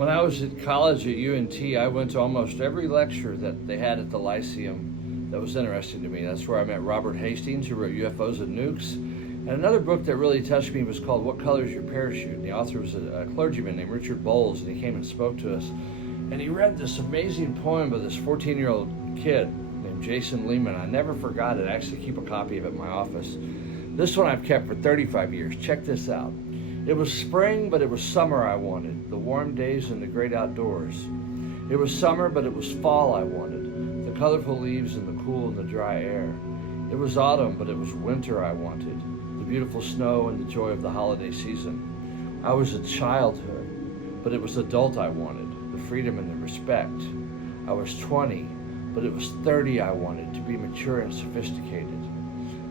When I was at college at UNT, I went to almost every lecture that they had at the Lyceum that was interesting to me. That's where I met Robert Hastings, who wrote UFOs and Nukes. And another book that really touched me was called What Color is Your Parachute? And the author was a clergyman named Richard Bowles, and he came and spoke to us. And he read this amazing poem by this 14-year-old kid named Jason Lehman. I never forgot it. I actually keep a copy of it in my office. This one I've kept for 35 years. Check this out. It was spring, but it was summer I wanted, the warm days and the great outdoors. It was summer, but it was fall I wanted, the colorful leaves and the cool and the dry air. It was autumn, but it was winter I wanted, the beautiful snow and the joy of the holiday season. I was a childhood, but it was adult I wanted, the freedom and the respect. I was 20, but it was 30 I wanted, to be mature and sophisticated.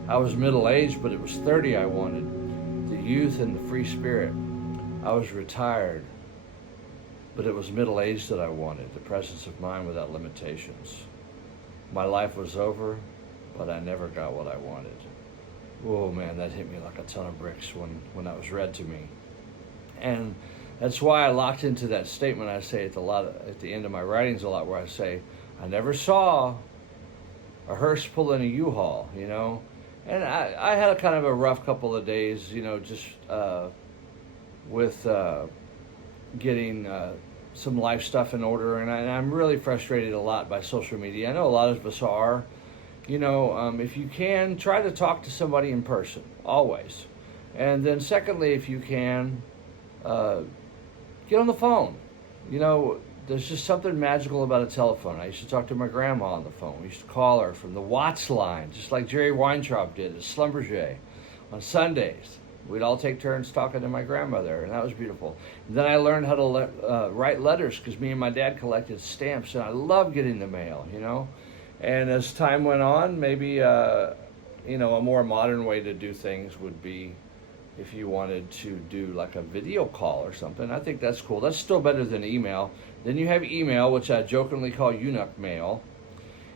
I was middle-aged, but it was 30 I wanted, the youth and the free spirit. I was retired, but it was middle-aged that I wanted, the presence of mind without limitations. My life was over, but I never got what I wanted. Whoa, man, that hit me like a ton of bricks when that was read to me. And that's why I locked into that statement I say at the end of my writings a lot, where I say, I never saw a hearse pull in a U-Haul, you know? And I had a kind of a rough couple of days, you know, just with getting some life stuff in order. And I'm really frustrated a lot by social media. I know a lot of us are. You know, if you can, try to talk to somebody in person, always. And then secondly, if you can, get on the phone. You know, there's just something magical about a telephone. I used to talk to my grandma on the phone. We used to call her from the Watts line, just like Jerry Weintraub did at Schlumberger on Sundays. We'd all take turns talking to my grandmother, and that was beautiful. And then I learned how to write letters, because me and my dad collected stamps, and I love getting the mail, you know. And as time went on, maybe, you know, a more modern way to do things would be if you wanted to do like a video call or something. I think that's cool. That's still better than email. Then you have email, which I jokingly call eunuch mail.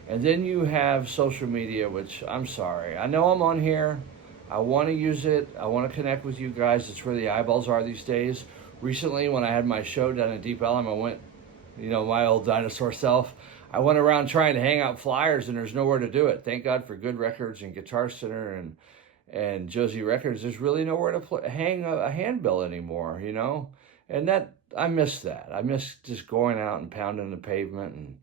And then you have social media, which I'm sorry. I know I'm on here. I want to use it. I want to connect with you guys. It's where the eyeballs are these days. Recently, when I had my show down in Deep Ellum, I went, you know, my old dinosaur self, I went around trying to hang out flyers, and there's nowhere to do it. Thank God for Good Records and Guitar Center and Josie Records. There's really nowhere to hang a handbill anymore, you know? And that, I miss that. I miss just going out and pounding the pavement and,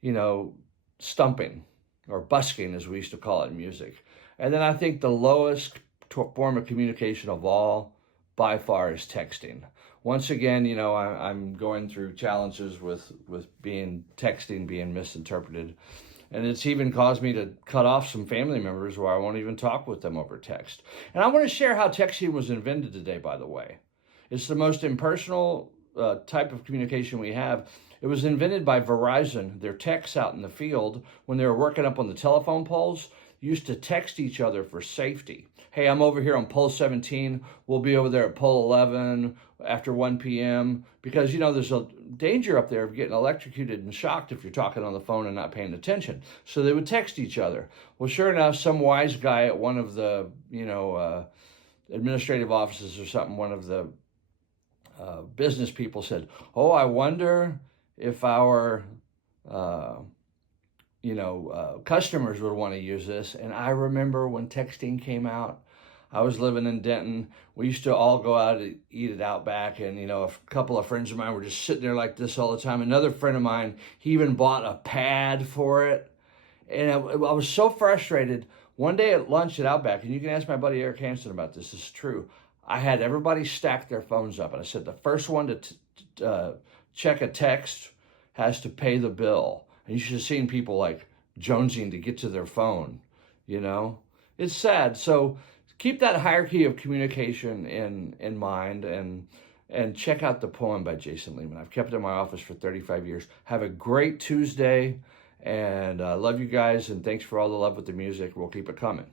you know, stumping, or busking as we used to call it in music. And then I think the lowest form of communication of all, by far, is texting. Once again, you know, I'm going through challenges with texting being misinterpreted. And it's even caused me to cut off some family members where I won't even talk with them over text. And I want to share how texting was invented today, by the way. It's the most impersonal type of communication we have. It was invented by Verizon. Their techs out in the field, when they were working up on the telephone poles, used to text each other for safety. Hey, I'm over here on pole 17. We'll be over there at pole 11 after 1 p.m. Because, you know, there's a danger up there of getting electrocuted and shocked if you're talking on the phone and not paying attention. So they would text each other. Well, sure enough, some wise guy at one of the, you know, administrative offices or something, one of the business people said, oh, I wonder if our customers would want to use this. And I remember when texting came out, I was living in Denton. We used to all go out to eat at Outback, and, you know, a couple of friends of mine were just sitting there like this all the time. Another friend of mine, he even bought a pad for it. And I was so frustrated. One day at lunch at Outback, and you can ask my buddy Eric Hansen about this, this is true. I had everybody stack their phones up, and I said the first one to check a text has to pay the bill. And you should have seen people like jonesing to get to their phone, you know? It's sad. So keep that hierarchy of communication in mind, and check out the poem by Jason Lehman. I've kept it in my office for 35 years. Have a great Tuesday, and love you guys, and thanks for all the love with the music. We'll keep it coming.